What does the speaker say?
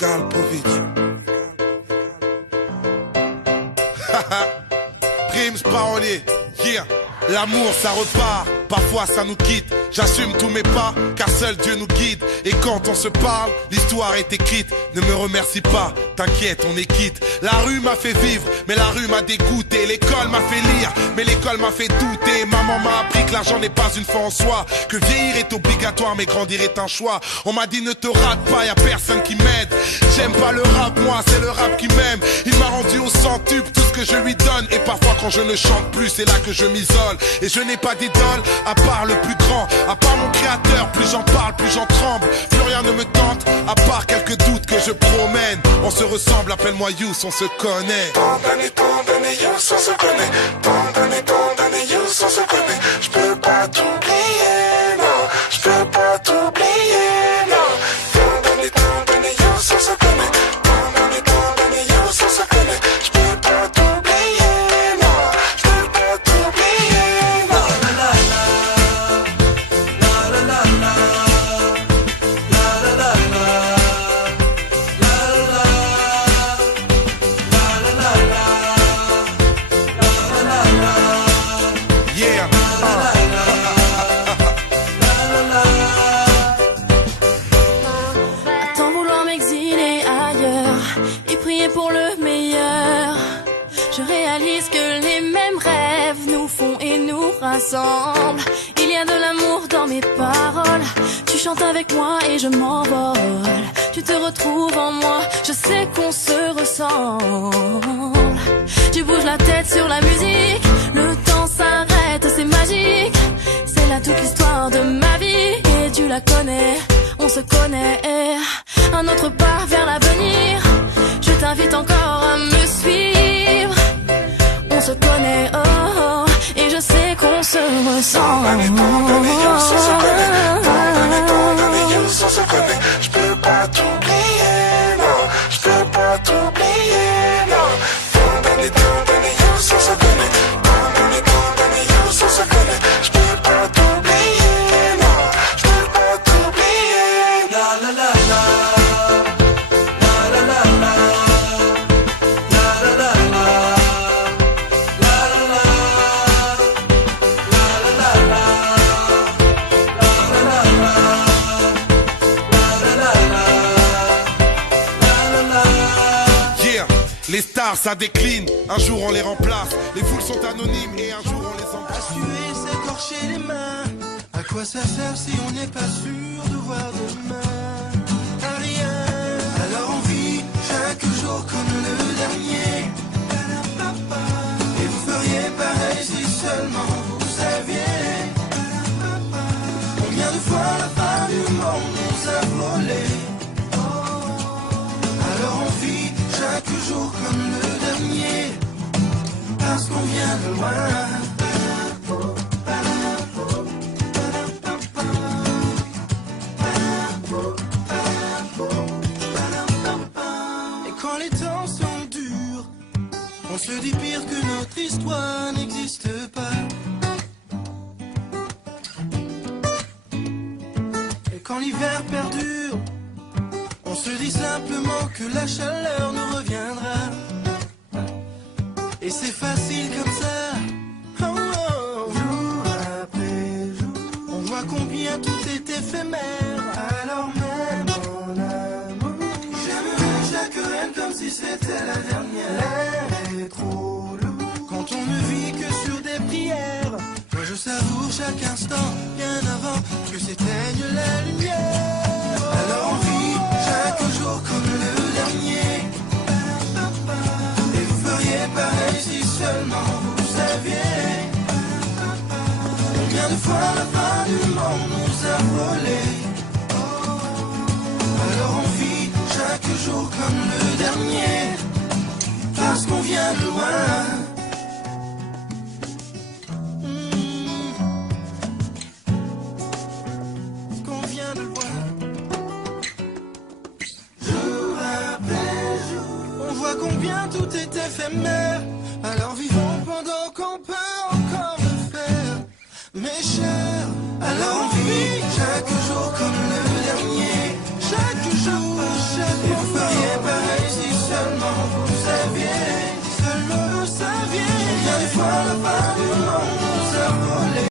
Galpovic. Primes parolier, yeah. L'amour ça repart, parfois ça nous quitte. J'assume tous mes pas, car seul Dieu nous guide. Et quand on se parle, l'histoire est écrite. Ne me remercie pas, t'inquiète, on est quitte. La rue m'a fait vivre, mais la rue m'a dégoûté. L'école m'a fait lire, mais l'école m'a fait douter. Maman m'a appris que l'argent n'est pas une fin en soi, que vieillir est obligatoire, mais grandir est un choix. On m'a dit ne te rate pas, y'a personne qui m'aide. J'aime pas le rap, moi, c'est le rap qui m'aime. Il m'a rendu au centuple tout ce que je lui donne. Et parfois quand je ne chante plus, c'est là que je m'isole. Et je n'ai pas d'idole, à part le plus grand. À part mon créateur, plus j'en parle, plus j'en tremble. Plus rien ne me tente, à part quelques doutes que je promène. On se ressemble, appelle-moi Youss, on se connaît. Tant d'années, Youss, on se connaît. Tant d'années, Youss, on se connaît. Je peux pas t'oublier, non. Je peux pas t'oublier, non. Tant d'années, Youss, on se connaît. Tant d'années, Youss, on se connaît. Je peux pas t'oublier, non. Je peux pas t'oublier, non. À tant vouloir m'exiler ailleurs et prier pour le meilleur, je réalise que les mêmes rêves nous font et nous rassemblent. Il y a de l'amour dans mes paroles. Tu chantes avec moi et je m'envole. Tu te retrouves en moi, je sais qu'on se ressemble. Tu bouges la tête sur la musique, le temps s'arrête, c'est magique. C'est là toute l'histoire de ma vie et tu la connais, on se connaît. Un autre pas vers l'avenir, je t'invite encore à me suivre. On se connaît, oh, oh, et je sais qu'on se ressemble. Tant d'années, Youss, on se connaît. Tant d'années, Youss, on se connaît. Je peux pas t'oublier, non. Je peux pas t'oublier, non. Tant d'années, Youss, on se connaît. Tant d'années, Youss, on se connaît. Je peux pas t'oublier, non. Je peux pas t'oublier. La la la la. La la la la. La la la la. La la la. La la la la. La la la la. Yeah, les stars ça décline, un jour on les remplace. Les foules sont anonymes et un jour on les embrasse. Suer, s'écorcher les mains. À quoi ça sert si on n'est pas sûr de voir demain? À rien. Alors on vit chaque jour comme le dernier. Et vous feriez pareil si seulement vous saviez. Combien de fois la fin du monde nous a volé? Alors on vit chaque jour comme le dernier. Parce qu'on vient de loin. Et quand les temps sont durs, on se dit pire que notre histoire n'existe pas. Et quand l'hiver perdure, on se dit simplement que la chaleur nous reviendra. Et c'est facile comme ça, oh, oh. Jour après jour, on voit combien tout est éphémère. Alors même en amour, j'aimerais chaque reine comme si c'était la dernière. L'air est trop lourd quand on ne vit que sur des prières. Moi je savoure chaque instant, bien avant que s'éteigne la lumière. Alors on vit chaque jour comme le dernier. Et vous feriez pareil si seulement vous saviez. Combien de fois la fin du monde nous a volé. Alors on vit chaque jour comme le dernier. Parce qu'on vient de loin. Parce qu'on vient de loin. Jour après jour, on voit combien tout est éphémère. Alors vivons pendant qu'on peut encore le faire. Mes chers, alors on vit chaque jour comme le dernier. Chaque jour, chaque jour. des fois la fin